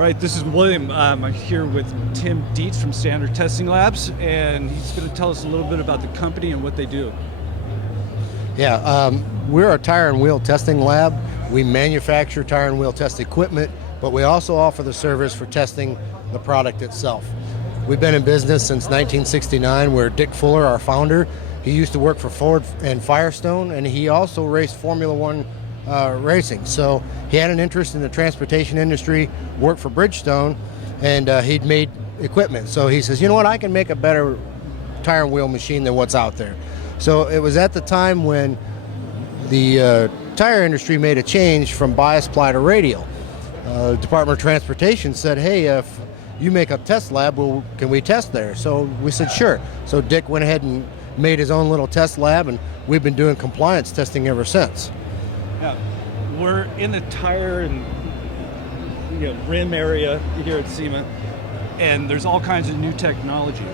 All right, this is William. I'm here with Tim Dietz from Standard Testing Labs, and he's going to tell us a little bit about the company and what they do. Yeah, we're a tire and wheel testing lab. We manufacture tire and wheel test equipment, but we also offer the service for testing the product itself. We've been in business since 1969, where Dick Fuller, our founder, he used to work for Ford and Firestone, and he also raced Formula One racing. So he had an interest in the transportation industry, worked for Bridgestone, and he'd made equipment. So he says, you know what, I can make a better tire and wheel machine than what's out there. So it was at the time when the tire industry made a change from bias ply to radial. Department of Transportation said, hey, if you make a test lab, well, can we test there? So we said, sure. So Dick went ahead and made his own little test lab, and we've been doing compliance testing ever since. Now, we're in the tire and rim area here at SEMA, and there's all kinds of new technology.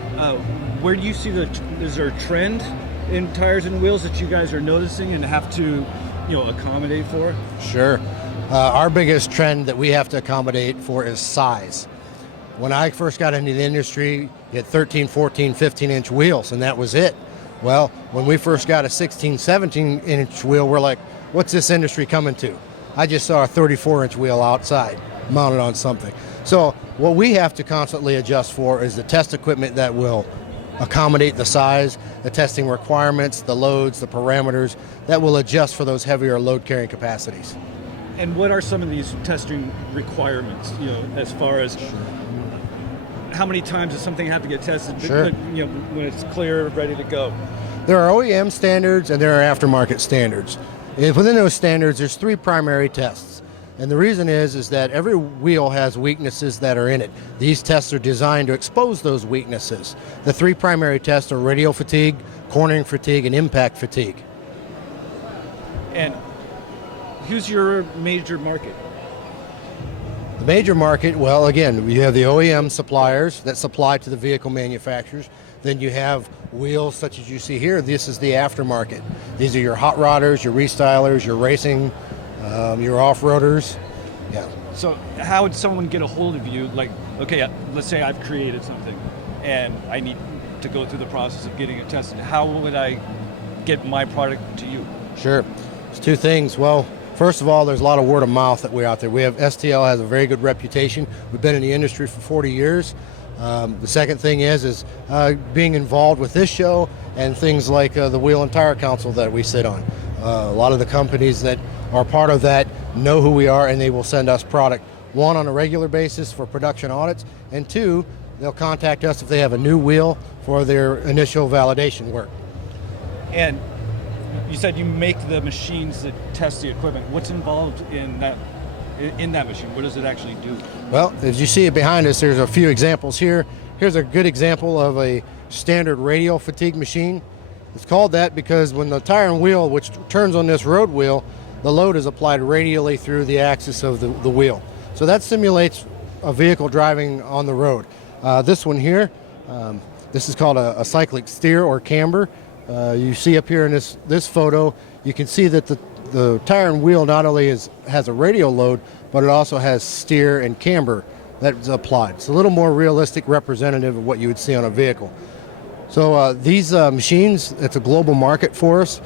Where do you see is there a trend in tires and wheels that you guys are noticing and have to accommodate for? Sure. Our biggest trend that we have to accommodate for is size. When I first got into the industry, you had 13, 14, 15-inch wheels, and that was it. Well, when we first got a 16, 17-inch wheel, we're like, what's this industry coming to? I just saw a 34-inch wheel outside mounted on something. So what we have to constantly adjust for is the test equipment that will accommodate the size, the testing requirements, the loads, the parameters, that will adjust for those heavier load carrying capacities. And what are some of these testing requirements, as far as how many times does something have to get tested when it's clear, ready to go? There are OEM standards and there are aftermarket standards. Within those standards, there's three primary tests. And the reason is that every wheel has weaknesses that are in it. These tests are designed to expose those weaknesses. The three primary tests are radial fatigue, cornering fatigue, and impact fatigue. And who's your major market? The major market, well, again, you have the OEM suppliers that supply to the vehicle manufacturers. Then you have wheels such as you see here. This is the aftermarket. These are your hot rodders, your restylers, your racing, your off-roaders. Yeah. So how would someone get a hold of you? Like, okay, let's say I've created something and I need to go through the process of getting it tested. How would I get my product to you? Sure. There's two things. Well, first of all, there's a lot of word of mouth that we're out there. We have STL has a very good reputation. We've been in the industry for 40 years. The second thing is being involved with this show and things like the Wheel and Tire Council that we sit on. A lot of the companies that are part of that know who we are, and they will send us product, one, on a regular basis for production audits, and two, they'll contact us if they have a new wheel for their initial validation work. And you said you make the machines that test the equipment. What's involved in that machine? What does it actually do? Well, as you see it behind us, there's a few examples here. Here's a good example of a standard radial fatigue machine. It's called that because when the tire and wheel, which turns on this road wheel, the load is applied radially through the axis of the wheel. So that simulates a vehicle driving on the road. This one here, this is called a cyclic steer or camber. You see up here in this photo, you can see that the tire and wheel not only has a radial load, but it also has steer and camber that's applied. It's a little more realistic representative of what you would see on a vehicle. So these machines, it's a global market for us.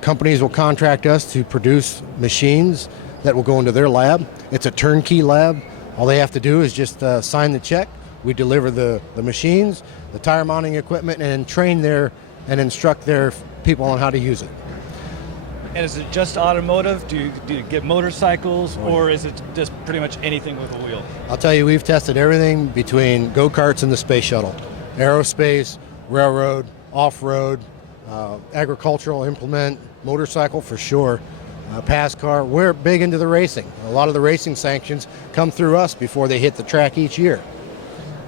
Companies will contract us to produce machines that will go into their lab. It's a turnkey lab. All they have to do is just sign the check. We deliver the machines, the tire mounting equipment, and train and instruct their people on how to use it. And is it just automotive? Do you get motorcycles, or is it just pretty much anything with a wheel? I'll tell you, we've tested everything between go-karts and the space shuttle. Aerospace, railroad, off-road, agricultural implement, motorcycle for sure, pass car. We're big into the racing. A lot of the racing sanctions come through us before they hit the track each year.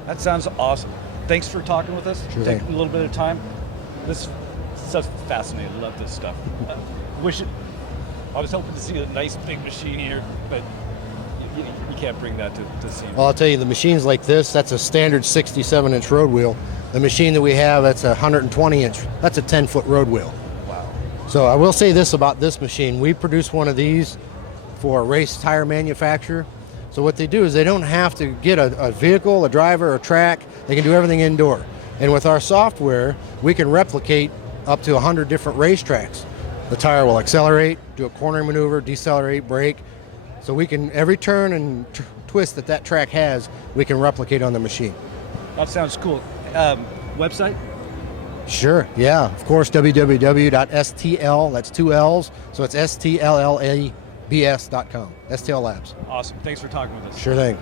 That sounds awesome. Thanks for talking with us. Sure. Taking a little bit of time. This is so fascinating. I love this stuff. I was hoping to see a nice big machine here, but you can't bring that to SEMA. Well, I'll tell you, the machines like this, that's a standard 67-inch road wheel. The machine that we have, that's a 120-inch. That's a 10-foot road wheel. Wow. So I will say this about this machine. We produce one of these for a race tire manufacturer. So what they do is they don't have to get a vehicle, a driver, a track. They can do everything indoor. And with our software, we can replicate up to 100 different racetracks. The tire will accelerate, do a cornering maneuver, decelerate, brake. So we can, every turn and twist that track has, we can replicate on the machine. That sounds cool. Website? Sure, yeah. Of course, www.stl, that's 2 L's, so it's stlabs.com, STL Labs. Awesome. Thanks for talking with us. Sure thing.